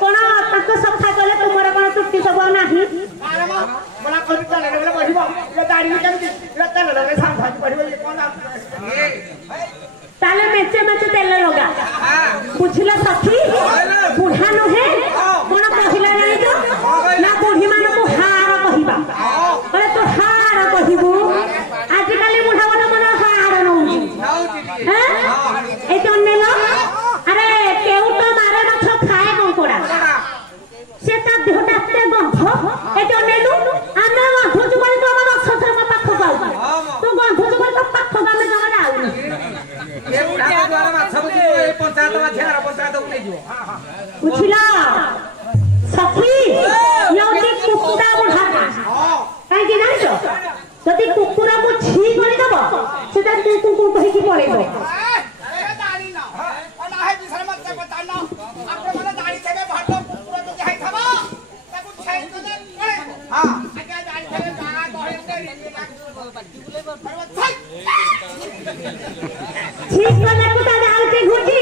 कोन ताको सफा कले तुमर कोन तुटी सब नाही मला कोणी चालले मला बढिबो ये दाढी केमती रत्न लगे सांग भाजी बढिबो ये कोण ताले मेचे मेचे तेल लगा बुझिला सखी बुढ़ा नुहे कोन कहिला नाही तो ना बुढ़ी मान को हार कहिबा अरे तो हार कहिबू आज काली बुढ़ा मन मन हार नउची हैं ए तो नेलो अरे केउ तो मारे माछ खाए कंकोड़ा से ता देहटाते गंध ए तो नेलु आमे गंध जुबली तो मन अक्षर म पाख गाउ तो गंध जुबली तो पाख गामे जमा आउ ये बुढ़ा द्वारा माछ बुझी ए पंचायत माछार पंचायत को नै दियो बुझिला सखी योटी कुकुड़ा बुढ़ा काई कि जानि छ जति कुकुड़ा को छी करि दबो सेटा कुकु कहि कि पड़ेबो ए दाढ़ी न ना है बिसर मत बता न आपरे मन दाढ़ी देबे भात कुकुड़ा तो जाई खबो ताकू छाई तो दे हां आगे दाढ़ी देबे का गहे उठे रे ठीक वाला कुत्ता डाल के घुटी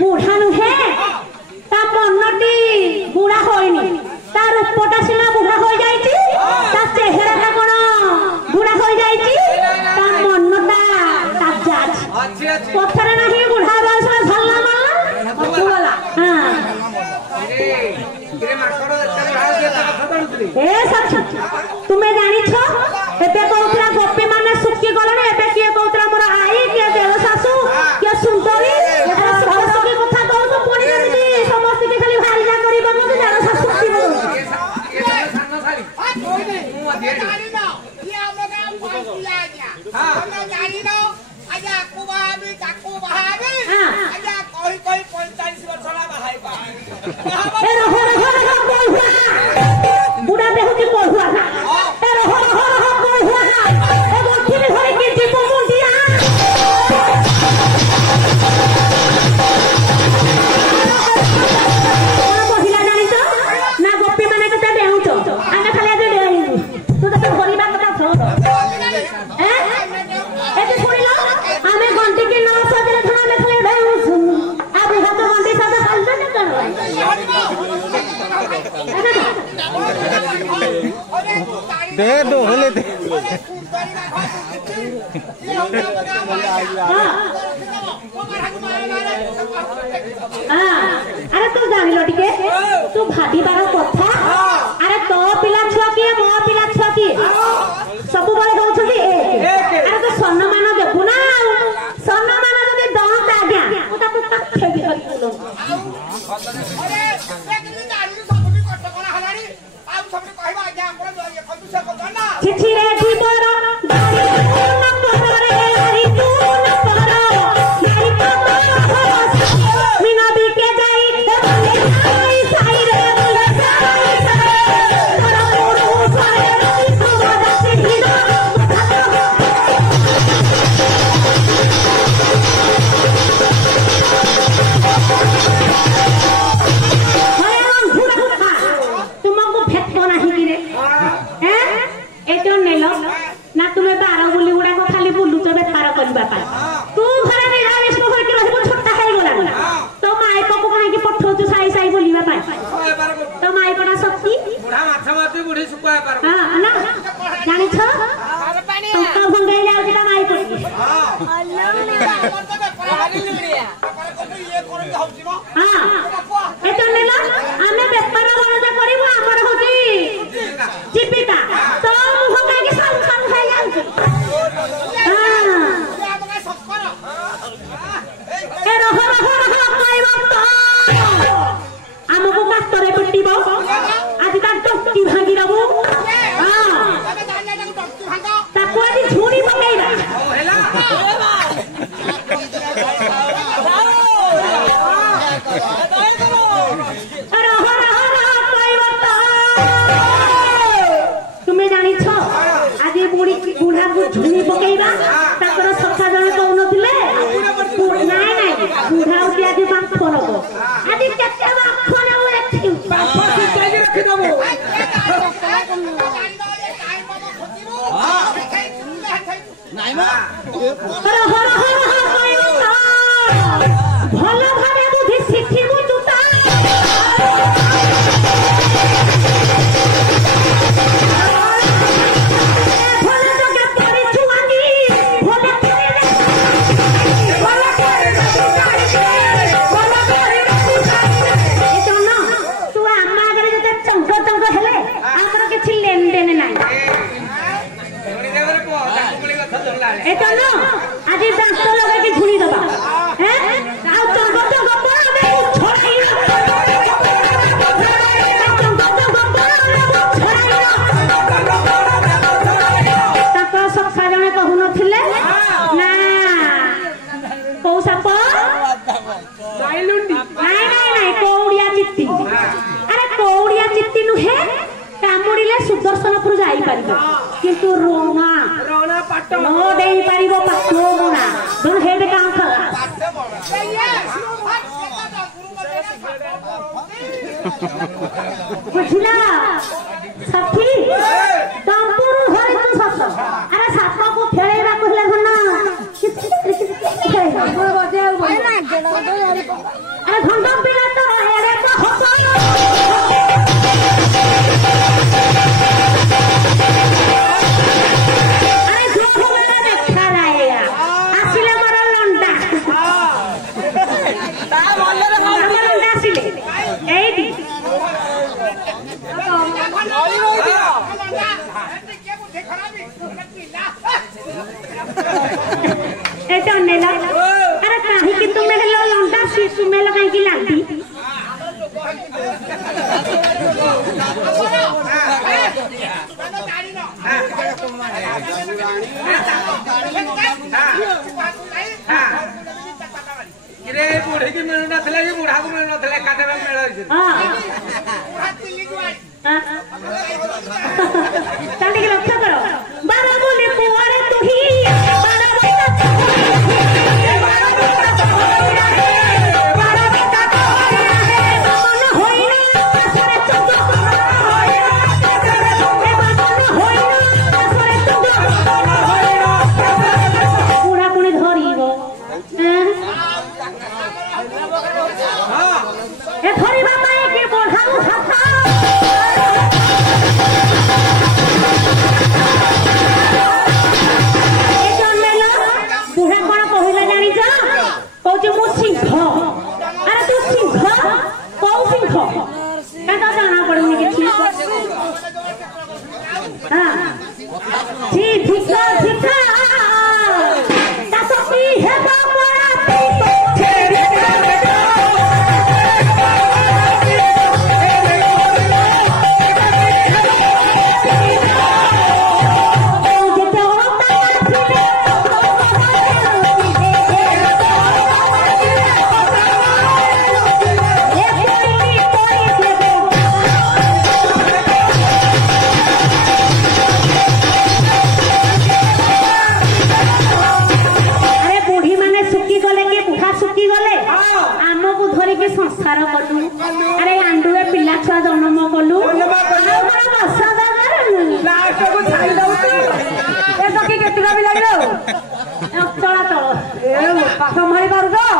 बुढ़ा नुहे ता मनटी बुढ़ा होइनी ता रूपटा सिना बुढ़ा हो जाईची ता चेहरा का कोन बुढ़ा हो जाईची ता मनटा ताजा अछि पथरे नाही बुढ़ा बयस में झलना मारला वाला हां रे माकड़ चले भाव के कथा करूतली ए सच तुमे जानि छ एते कहउतरा गोपी माने सुक्की गलने एते किए कहउतरा मोर आई के देव सासू के सुंदरी बुढ़ा देह की कोई हुआ ना दे दो होले दे अरे तू जानी लो टिके तू भाटी बार कथा अरे तो पिला छुआ की मो पिला छुआ की सब बळे होछथि अरे तो सम्मान देबु ना सम्मान जदि दम आज्ञा ओ ताको पाखे भी हरिलो अरे एकदिन दाढ़ी सब भी कटकना हलानी आउ सब कहबा आज्ञा आपण ये खंदुसा को ना चिठी रे जीवर दाढ़ी न परे हरि तू न परो नारी पापा मीना भी के जाई आई साई रे बोले साई तोरा मोरू सारे सुवादा चिठी ना तुमको भेटो नहीं कि रे हैं एतो नेलो ना तुमे 12 बुली गुडा को खाली बुलुच बेपार करबा पाई तू घरे निरामिष को होई कि रहबो छोटा खाई गला तो माई को काहे कि पठौचु साई साई बोलिबा पाई तो माई कोना शक्ति बुढ़ा माथा माथि बुढ़ी सुकाय पार हां ना जानि छ टंका भंगाई लाउ कि माई को अल्लाह ने हमर तो पारी लुड़िया ये करन जाउची म हां एतो नेलो आमे बेपार बरद करिबो हमर होची जीविका तो मुह काहे कि साल साल खाई जाउची हां ये हमका सक्कर ए रह कहबो तो हमको कातरे पिटिबो आज ता टक्की भांगी दबो हां बुढ़ा को झुणी पकेइबा ताकर सखा जण कहउनथिले नाइ नाइ बुढ़ा उठी आदि बाप फरबो आदि केते बाप फरबो एठी बाप सिटाई रखि दबो नाइ मा हर हर हर भल भाबे बुद्धि शिखिबु तुता आज दांत लगे कि झुड़ी दबा हैं आ चंगो चंगो पड़े छोड़ाई चंगो चंगो ताको सखा जने कहु नथिले ना को साप साइलुंडी नाही नाही नाही कौड़िया चित्ती अरे कौड़िया चित्ती नुहे कामुड़िले सुदर्शनपुर जाई परिबो किंतु रोमा पाट नो देई परिबो पाटो मोना दन हेड काम खला बुझिला सखी तंपुरु हरि तो सस अरे साप को खेलेबा कहले घन अरे घंटा पिला तो हेडे तो होतो अरे कहीं कि तुम्हें हेलो लौंडा शिशु में लगाई की लांटी किरे बूढ़े की मिलना थले कि बूढ़ा को मिलना थले काटे में मिल हां बूढ़ा तिल्ली जुआई तांडी के लक्ष्य करो बाबा बोले पुआरे तू ही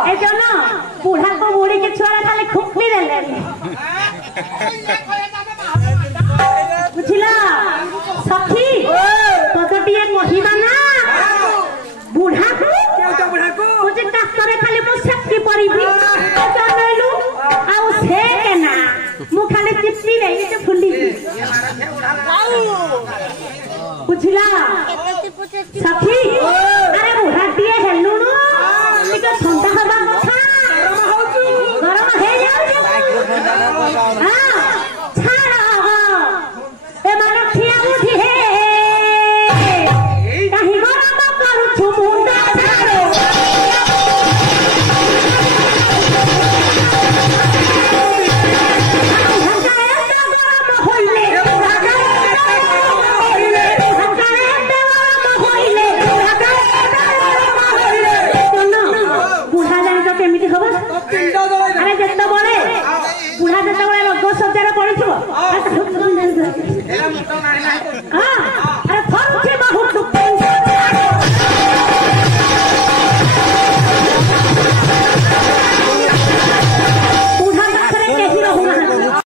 बुढ़ा को बुढ़ी के छुआ खाली खुपली देले बुझिला सखी पदटिए कहिबा ना बुढ़ा को मुझे काकरे खाली मो शक्ति परिबी तो जानलु आउ से के ना मु खाली चिप्सी ले के फुली बुझिला सखी अरे बुढ़ा दिए हेलु नु टिके ठंडा हवा कथा गरम हे जाउ हां छाड़ा ए मन खिया उठी हे कहीं गरम करू छु मुंडा छाड़ो गरम होइले ଆରେ ଯେତେବେଳେ ବୁଢା ଯେତେବେଳେ ରୋଗ ସଜ୍ଜାରେ ପଡିଥିବ